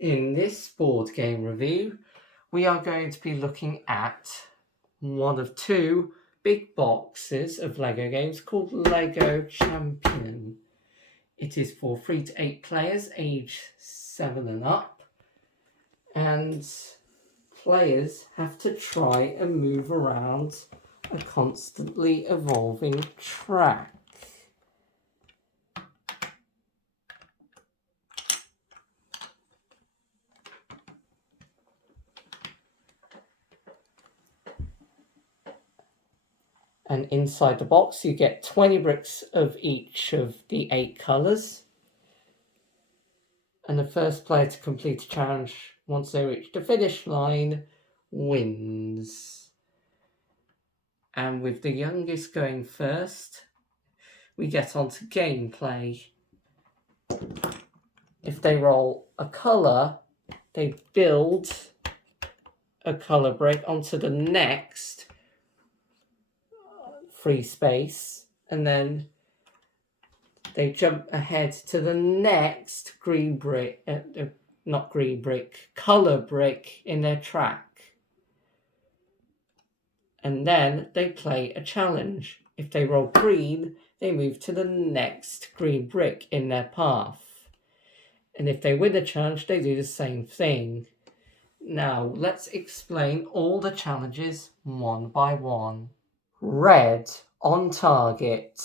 In this board game review, we are going to be looking at one of two big boxes of Lego games called Lego Champion. It is for 3 to 8 players, age 7 and up, and players have to try and move around a constantly evolving track. And inside the box you get 20 bricks of each of the 8 colours. And the first player to complete a challenge once they reach the finish line wins. And with the youngest going first, we get on to gameplay. If they roll a colour, they build a colour brick onto the next free space, and then they jump ahead to the next green brick, colour brick in their track. And then they play a challenge. If they roll green, they move to the next green brick in their path. And if they win the challenge, they do the same thing. Now, let's explain all the challenges one by one. Red on target.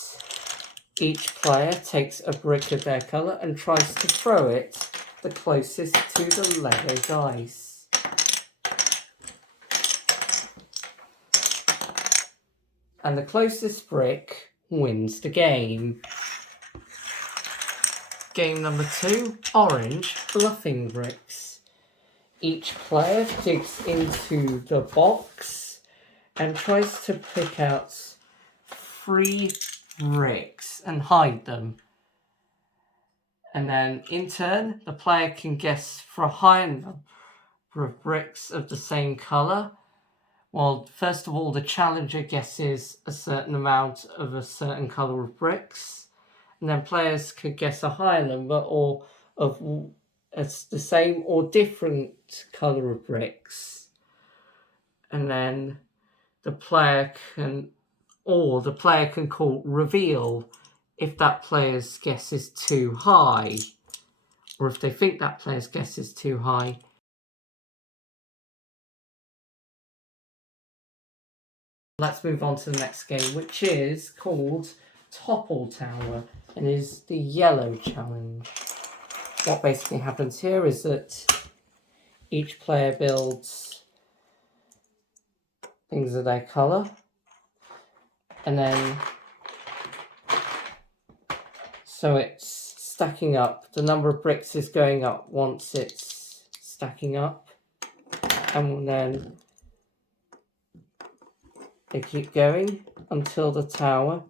Each player takes a brick of their colour and tries to throw it the closest to the Lego dice. And the closest brick wins the game. Game number 2, orange Bluffing Bricks. Each player digs into the box and tries to pick out 3 bricks and hide them. And then in turn, the player can guess for a higher number of bricks of the same colour. Well, first of all, the challenger guesses a certain amount of a certain colour of bricks. And then players could guess a higher number or of the same or different colour of bricks. And then the player can call reveal if that player's guess is too high, or if they think that player's guess is too high. Let's move on to the next game, which is called Topple Tower and is the yellow challenge. What basically happens here is that each player builds things of their colour, and then so it's stacking up. The number of bricks is going up once it's stacking up, and then they keep going until the tower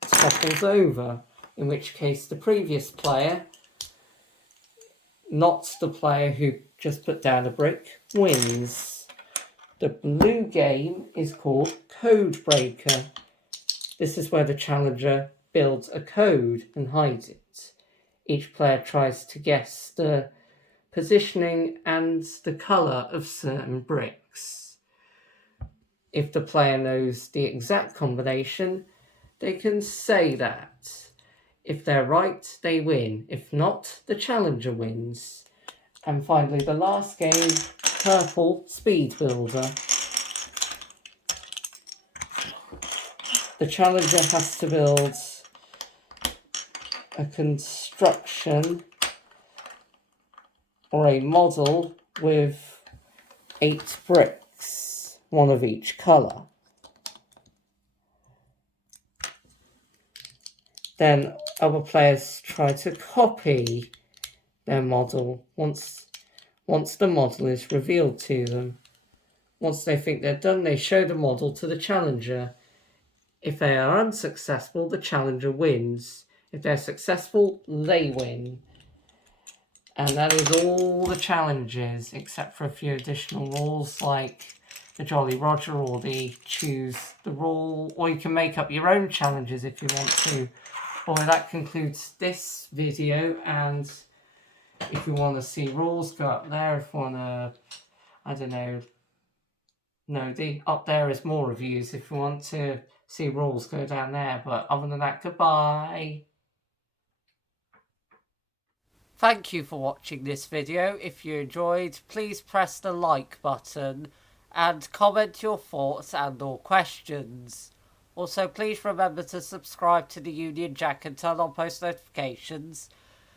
topples over, in which case the previous player, not the player who just put down a brick, wins. The blue game is called Codebreaker. This is where the challenger builds a code and hides it. Each player tries to guess the positioning and the colour of certain bricks. If the player knows the exact combination, they can say that. If they're right, they win. If not, the challenger wins. And finally, the last game, Purple Speed Builder. The challenger has to build a construction or a model with 8 bricks, one of each colour. Then other players try to copy their model once the model is revealed to them. Once they think they're done, they show the model to the challenger. If they are unsuccessful, the challenger wins. If they're successful, they win. And that is all the challenges, except for a few additional rules like the Jolly Roger or the choose the rule, or you can make up your own challenges if you want to. Well, that concludes this video, and If you want to see rules, go up there. If you want to, I don't know, no, up there is more reviews. If you want to see rules, go down there. But other than that, goodbye. Thank you for watching this video. If you enjoyed, please press the like button and comment your thoughts and or questions. Also, please remember to subscribe to the Union Jack and turn on post notifications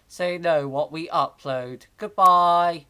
so you know what we upload. Goodbye.